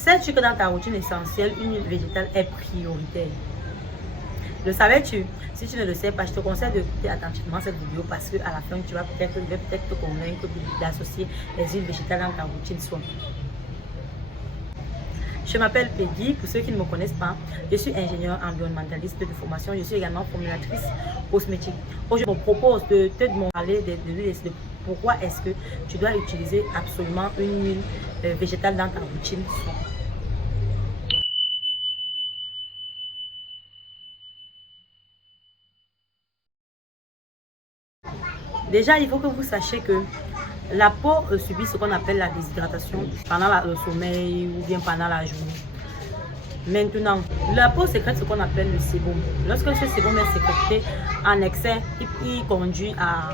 Sais-tu que dans ta routine essentielle, une huile végétale est prioritaire? Le savais-tu? Si tu ne le sais pas, je te conseille d'écouter attentivement cette vidéo parce qu'à la fin, tu vas peut-être te convaincre d'associer les huiles végétales dans ta routine soin. Je m'appelle Peggy, pour ceux qui ne me connaissent pas, je suis ingénieure environnementaliste de formation, je suis également formulatrice cosmétique. Aujourd'hui, je me propose de te parler de pourquoi est-ce que tu dois utiliser absolument une huile végétale dans ta routine soin. Déjà, il faut que vous sachiez que la peau subit ce qu'on appelle la déshydratation pendant le sommeil ou bien pendant la journée. Maintenant, la peau sécrète ce qu'on appelle le sébum. Lorsque ce sébum est sécrété en excès, il conduit à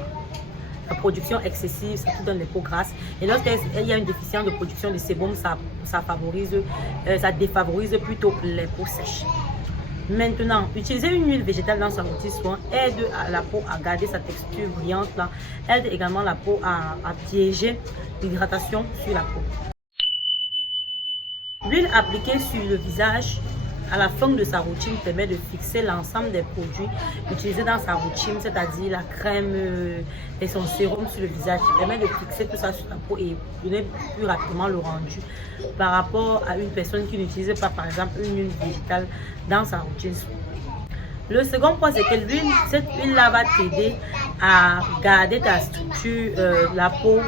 la production excessive, surtout dans les peaux grasses. Et lorsqu'il y a une déficience de production de sébum, ça défavorise plutôt les peaux sèches. Maintenant, utiliser une huile végétale dans sa routine soin aide la peau à garder sa texture brillante, aide également la peau à piéger l'hydratation sur la peau. L'huile appliquée sur le visage à la fin de sa routine permet de fixer l'ensemble des produits utilisés dans sa routine, c'est-à-dire la crème et son sérum sur le visage, qui permet de fixer tout ça sur la peau et donner plus rapidement le rendu par rapport à une personne qui n'utilise pas, par exemple, une huile végétale dans sa routine. Le second point, c'est que cette huile-là va t'aider à garder ta structure, la peau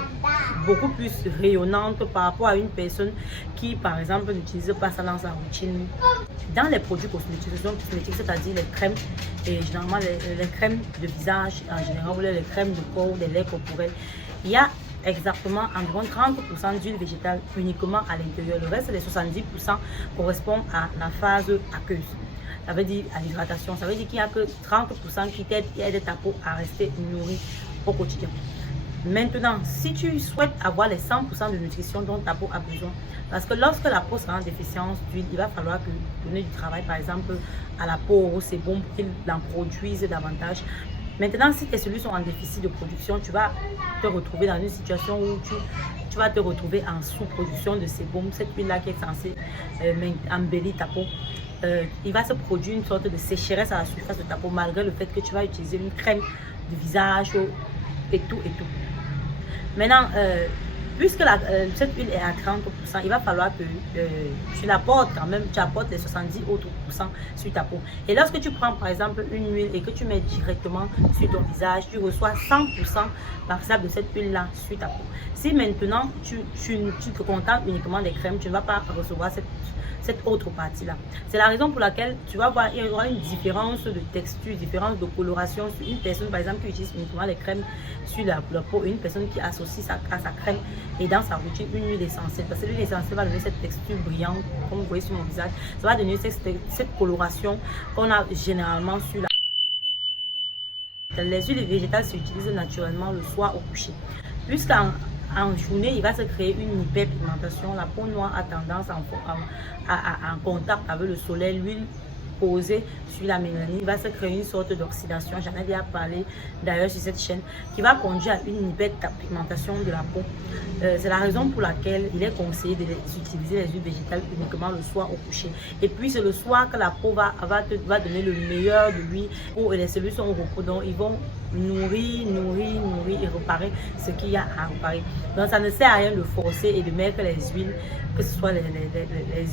beaucoup plus rayonnante par rapport à une personne qui, par exemple, n'utilise pas ça dans sa routine. Dans les produits cosmétiques, c'est-à-dire les crèmes, et généralement les crèmes de visage, en général, ou les crèmes de corps, des laits corporels, il y a exactement environ 30% d'huile végétale uniquement à l'intérieur. Le reste, les 70% correspond à la phase aqueuse. Ça veut dire à l'hydratation. Ça veut dire qu'il n'y a que 30% qui aident ta peau à rester nourrie au quotidien. Maintenant, si tu souhaites avoir les 100% de nutrition dont ta peau a besoin, parce que lorsque la peau sera en déficience d'huile, il va falloir donner du travail, par exemple, à la peau au sébum pour qu'il en produise davantage. Maintenant, si tes cellules sont en déficit de production, tu vas te retrouver dans une situation où tu vas te retrouver en sous-production de sébum, cette huile-là qui est censée embellir ta peau. Il va se produire une sorte de sécheresse à la surface de ta peau, malgré le fait que tu vas utiliser une crème de visage et tout. Maintenant, puisque cette huile est à 30%, il va falloir que tu l'apportes quand même, tu apportes les 70 autres % sur ta peau. Et lorsque tu prends par exemple une huile et que tu mets directement sur ton visage, tu reçois 100% par exemple de cette huile-là sur ta peau. Si maintenant tu te contentes uniquement des crèmes, tu ne vas pas recevoir cette autre partie-là. C'est la raison pour laquelle tu vas voir, il y aura une différence de texture, différence de coloration sur une personne, par exemple, qui utilise uniquement les crèmes sur la peau, une personne qui associe à sa crème et dans sa routine une huile essentielle. Parce que l'huile essentielle va donner cette texture brillante, comme vous voyez sur mon visage. Ça va donner cette coloration qu'on a généralement sur la... Les huiles végétales s'utilisent naturellement le soir au coucher. Puisqu'en journée, il va se créer une hyperpigmentation. La peau noire a tendance en contact avec le soleil, l'huile posée sur la mélanine va se créer une sorte d'oxydation. J'en ai déjà parlé d'ailleurs sur cette chaîne, qui va conduire à une hyperpigmentation de la peau. C'est la raison pour laquelle il est conseillé d'utiliser les huiles végétales uniquement le soir au coucher. Et puis c'est le soir que la peau va donner le meilleur de lui, où les cellules sont au repos, donc ils vont nourrir et réparer ce qu'il y a à réparer. Donc ça ne sert à rien de forcer et de mettre les huiles, que ce soit les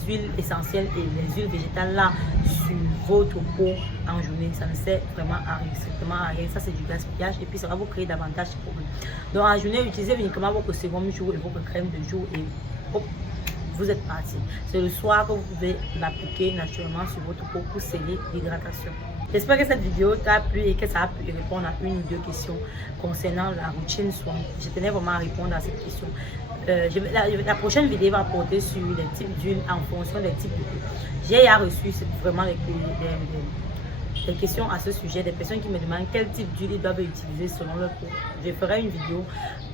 huiles essentielles et les huiles végétales là sur votre peau en journée. Ça ne sert vraiment à rien, strictement à rien. Ça c'est du gaspillage et puis ça va vous créer davantage de problèmes. Donc en journée, utilisez uniquement votre sérum jour et votre crème de jour et hop, vous êtes parti. C'est le soir que vous pouvez l'appliquer naturellement sur votre peau pour sceller l'hydratation. J'espère que cette vidéo t'a plu et que ça a pu répondre à une ou deux questions concernant la routine soin. Je tenais vraiment à répondre à cette question. La prochaine vidéo va porter sur les types d'huile en fonction des types de peau. J'ai reçu vraiment des questions à ce sujet, des personnes qui me demandent quel type d'huile ils doivent utiliser selon leur peau. Je ferai une vidéo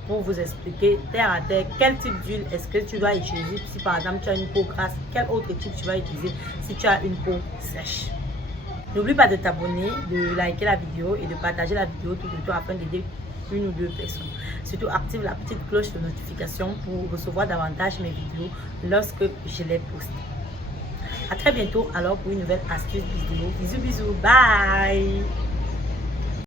pour vous expliquer terre à terre quel type d'huile est-ce que tu dois utiliser. Si par exemple tu as une peau grasse, quel autre type tu vas utiliser si tu as une peau sèche. N'oublie pas de t'abonner, de liker la vidéo et de partager la vidéo tout le temps afin d'aider 1 ou 2 personnes. Surtout active la petite cloche de notification pour recevoir davantage mes vidéos lorsque je les poste. À très bientôt alors pour une nouvelle astuce vidéo. Bisous bisous, bye.